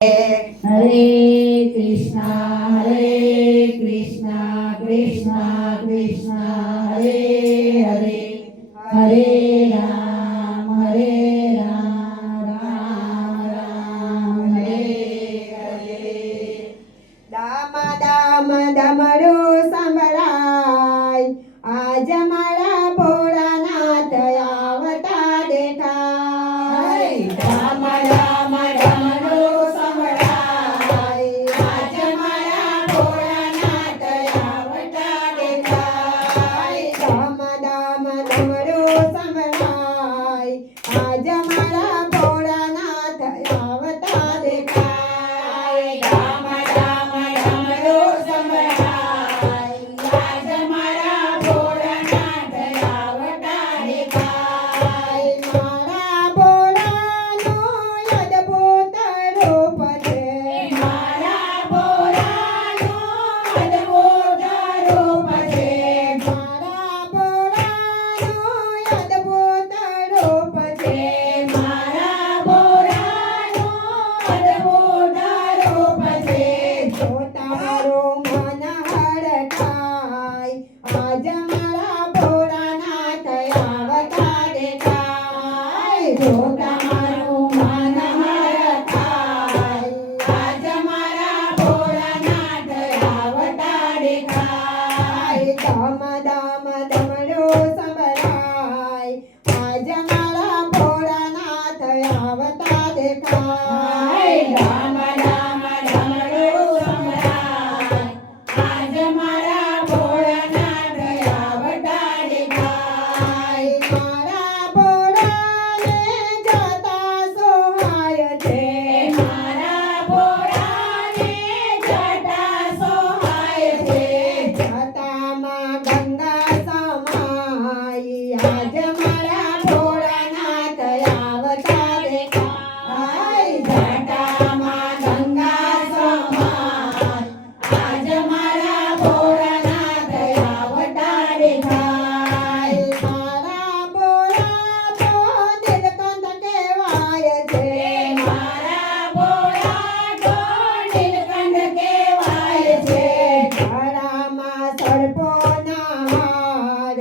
हरे कृष्णा कृष्णा कृष्णा हरे हरे हरे राम राम राम हरे हरे। दाम दाम दमरू संभळाय आज मला भोळानाथ आवता देखाय। दाम दाम डमरू संभळाय आज मला भोळानाथ आवता देखाय। दाम दाम दमरू संभळाय आज मला भोळानाथ आवता देखाय। दाम दाम डमरू संभळाय आज मला भोळानाथ आवता देखाय। मारा भोळानो अद्भुत रूप छे। मारा भोळानो अद्भुत रूप छे। मारा भोळानो अद्भुत रूप छे। मारा भोळानो अद्भुत रूप छे। જોતારો મન હરખાય આજ મારા ભોળાનાથ આવતા દેખાય। જોતા મારું મન હરખાય આજ મારા ભોળાનાથ આવતા દેખાય। ધમ ધમ ધમડો સંભળાય આજ મારા ભોળાનાથ આવતા દેખાય। રામ રામ ડમરું સંભળાય આજ મારા ભોળાનાથ આવતા દેખાય। મારા ભોળાને જતા સોહાય છે। મારા ભોળાને જટા સોહાય છે। જટામાં ગંગા સમાય આજ મારા ભોળાનાથ આવતા દેખાય। જટામાં ગંગા સમાય આજ મારા ભોળાનાથ આવતા દેખાય। મારા ભોળા તો નીલકંઠ કહેવાય છે। મારા ભોળા તો નીલકંઠ કહેવાય છે। ગળામાં સર્પોના હાર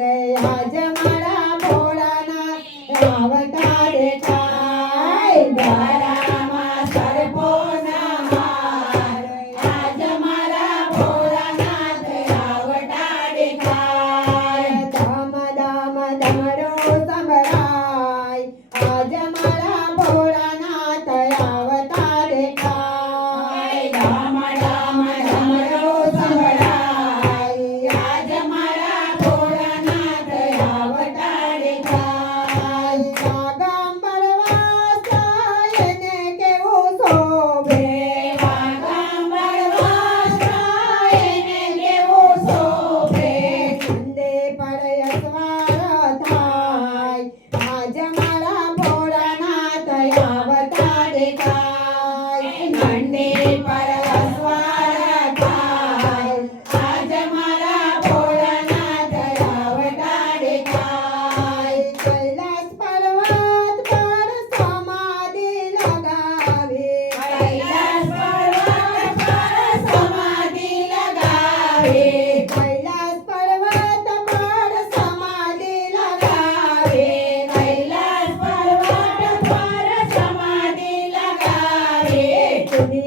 આજ મારા ભોળાનાથ આવતા દેખાય। ગળામાં સર્પોના હાર આજ મારા ભોળાનાથ આવતા દેખાય। ધમ ધમ ધમડો સંભળાય આજ મારા ભોળાનાથ આવતા દેખાય। રામ રામ ડમરો સંભળાય આજ મારા ભોળાનાથ આવતા દેખાય। વાગંબરવાસ એને કેવું શોભે। વાગંબરવાસ એને કેવું શોભે। કંદે પર અસવાર થાય આજ મારા ભોળાનાથ આવતા દેખાય। મંડે પર અસવાર થાય આજ મારા ભોળાનાથ આવતા દેખાય। કૈલાસ પર્વત પર સમાધિ લગાવી। કૈલાસ પર્વત પર સમાધિ લગાવે। કૈલાસ પર્વત પર સમાધિ લગાવી। કૈલાસ પર્વત પર સમાધિ લગાવે। તુની